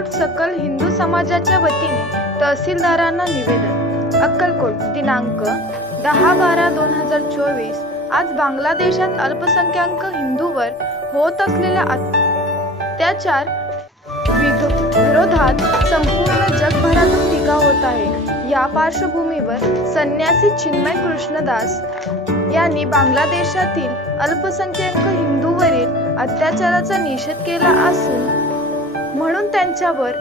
अक्कलकोट सकल हिंदू समाजाच्या वतीने तहसीलदारांना निवेदन। अक्कलकोट दिनांक 10/12/2024। आज बांगलादेशात अल्पसंख्याक हिंदूवर होत असलेल्या अत्याचार विरोधात संपूर्ण जगभरातून टीका होत आहे। या पार्श्वभूमीवर संन्यासी चिन्मय कृष्णदास यांनी बांगलादेशातील अल्पसंख्याक हिंदूवरील अत्याचाराचा निषेध केला असून म्हणून त्यांच्यावर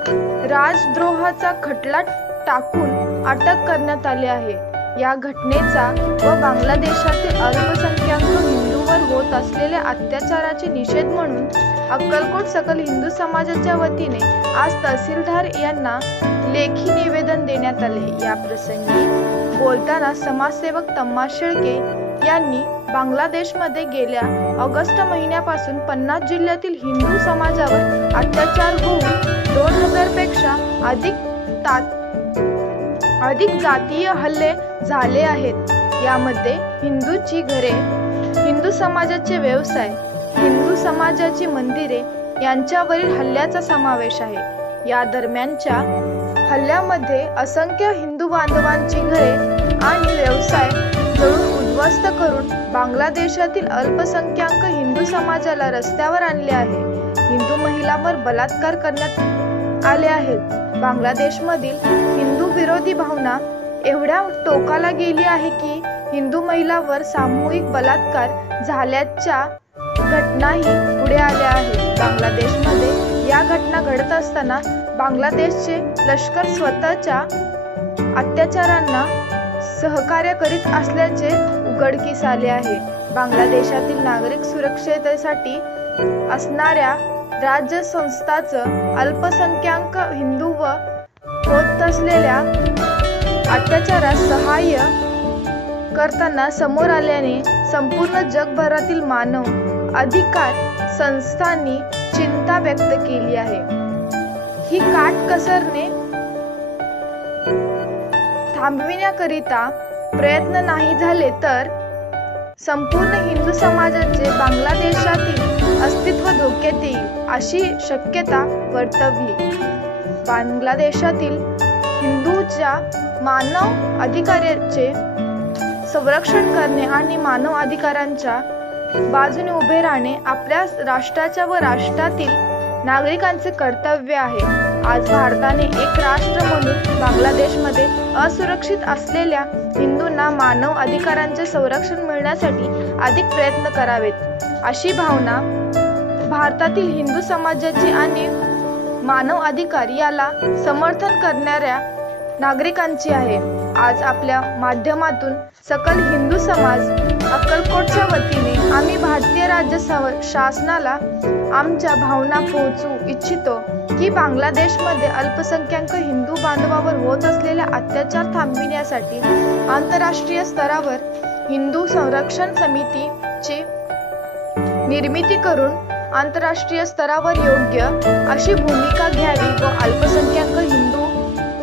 राजद्रोहाचा खटला टाकून अटक करण्यात आली आहे। या घटनेचा व बांगलादेशातील अल्पसंख्याक हिंदूवर होत असलेल्या अत्याचाराचे निषेध म्हणून अक्कलकोट सकल हिंदू समाजाच्या वतीने आज तहसीलदार यांना लेखी निवेदन देण्यात आले। या प्रसंगी बोलताना समाजसेवक तम्मा शेळके यांनी बांगलादेशमध्ये गेल्या ऑगस्ट महिन्यापासून 50 जिल्ह्यातील हिंदू समाजावर अत्याचार होऊन 2000 पेक्षा अधिक जातीय हल्ले झाले आहेत। यामध्ये हिंदूची घरे, हिंदू समाजाचे व्यवसाय, हिंदू समाजाची मंदिरे यांच्यावरील हल्ल्याचा समावेश आहे। या दरम्यानच्या हल्ल्यामध्ये असंख्य हिंदू बांधवांची घरे आणि व्यवसाय जळून उद्ध्वस्त करून बांगलादेशातील अल्पसंख्याक हिंदू समाजाला रस्त्यावर आणले आहे। हिंदू महिलांवर बलात्कार करण्यात आले आहेत। बांगलादेशमधील हिंदू विरोधी भावना एवढ्या टोकाला गेली आहे की हिंदू महिलांवर सामूहिक बलात्कार झाल्याच्या घटनाही पुढे आल्या आहेत। बांगलादेशमध्ये या घटना घडत असताना बांगलादेशचे लष्कर स्वतःच्या अत्याचारांना सहकार्य करीत असल्याचे उघडकीस आले आहे। बांगलादेशातील नागरिक सुरक्षेसाठी असणाऱ्या राज्य संस्थांचं अल्पसंख्याक हिंदू व होत असलेल्या अत्याचारास सहाय्य करताना समोर आल्याने संपूर्ण जगभरातील मानव अधिकार संस्थांनी चिंता व्यक्त केली आहे। ही काटकसरने थांबविण्याकरिता प्रयत्न नाही झाले तर संपूर्ण हिंदू समाजाचे बांगलादेशातील अस्तित्व धोक्यात येईल अशी शक्यता वर्तवली। बांगलादेशातील हिंदूच्या मानव अधिकाराचे संरक्षण करणे आणि मानव अधिकारांच्या बाजूने उभे राहणे आपल्या राष्ट्राच्या व राष्ट्रातील नागरिकांचे कर्तव्य आहे। आज भारताने एक राष्ट्र म्हणून बांगलादेशमध्ये असुरक्षित असलेल्या हिंदूंना मानव अधिकारांचे संरक्षण मिळण्यासाठी अधिक प्रयत्न करावेत अशी भावना भारतातील हिंदू समाजाची आणि मानव अधिकार याला समर्थन करणाऱ्या नागरिकांची आहे। आज आपल्या माध्यमातून सकल हिंदू समाज अक्कलकोटच्या वतीने आम्ही भारतीय राज्य शासनाला आमच्या भावना पोहोचवू इच्छितो की बांगलादेशमध्ये अल्पसंख्याक हिंदू बांधवांवर होत असलेल्या अत्याचार थांबविण्यासाठी आंतरराष्ट्रीय स्तरावर हिंदू संरक्षण समितीची निर्मिती करून आंतरराष्ट्रीय स्तरावर योग्य अशी भूमिका घ्यावी व अल्पसंख्याक हिंदू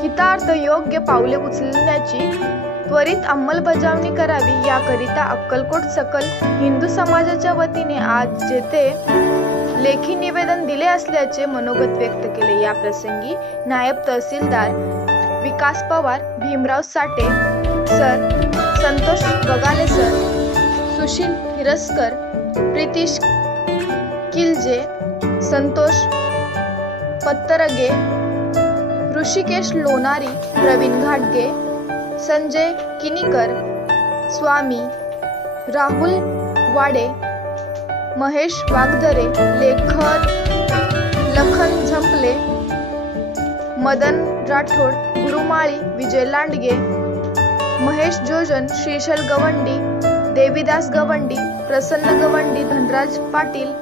हितार्थ योग्य पावले उचलण्याची त्वरित अंमलबजावणी करावी। याकरिता अक्कलकोट सकल हिंदू समाजाच्या वतीने आज जेथे लेखी निवेदन दिले असल्याचे मनोगत व्यक्त केले। या प्रसंगी नायब तहसीलदार विकास पवार, भीमराव साठे सर, संतोष बगाले सर, सुशील हिरसकर, प्रितीश किलजे, संतोष पत्तरगे, ऋषिकेश लोणारी, प्रवीण घाटगे, संजय किनीकर, स्वामी, राहुल वाडे, महेश वागदरे, लखन झंपले, मदन राठोड, गुरुमाळी, विजय लांडगे, महेश जोजन, श्रीशैल गवंडी, देवीदास गवंडी, प्रसन्न गवंडी, धनराज पाटील,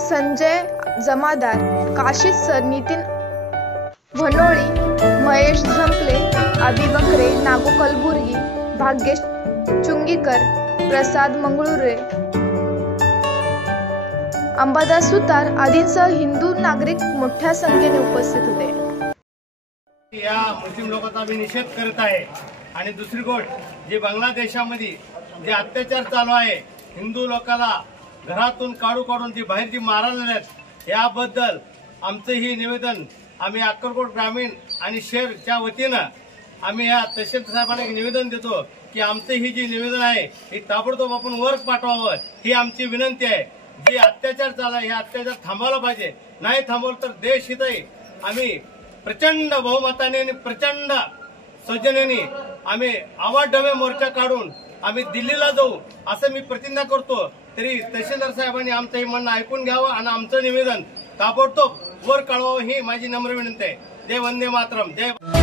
संजय जमादार, काशीद सर, नितीन भनोळी, महेश झंपले, अभि बकरे, नागू कलबुर्गी, भाग्येश चुंगीकर, प्रसाद मंगळुरे, अंबादास सुतार आदींसह हिंदू नागरिक मोठ्या संख्येने उपस्थित होते। या मुस्लिम लोकांचा आम्ही निषेध करत आहे आणि दुसरी गोष्ट जे बांगलादेशामध्ये जे अत्याचार चालू आहे, हिंदू लोकांना घरातून काढून जी बाहेर जी मारायला याबद्दल आमचं ही निवेदन आम्ही अक्कलकोट ग्रामीण आणि शहरच्या वतीनं आम्ही या तहसीलदार साहेबांना एक निवेदन देतो की आमचं ही जी निवेदन आहे हे ताबडतोब आपण वर पाठवावं ही आमची विनंती आहे। जे अत्याचार चालला हे अत्याचार थांबवला पाहिजे, नाही थांबवलं तर देशहितही आम्ही प्रचंड बहुमताने आणि प्रचंड सौजन्याने आम्ही आवाडमे मोर्चा काढून आम्ही दिल्लीला जाऊ असं मी प्रतिज्ञा करतो। तरी तहसीलदार साहेबांनी आमचं हे म्हणणं ऐकून घ्यावं आणि आमचं निवेदन ताबडतोब वर कळवावं ही माझी नम्र विनंती आहे। जय वंदे मातरम, जय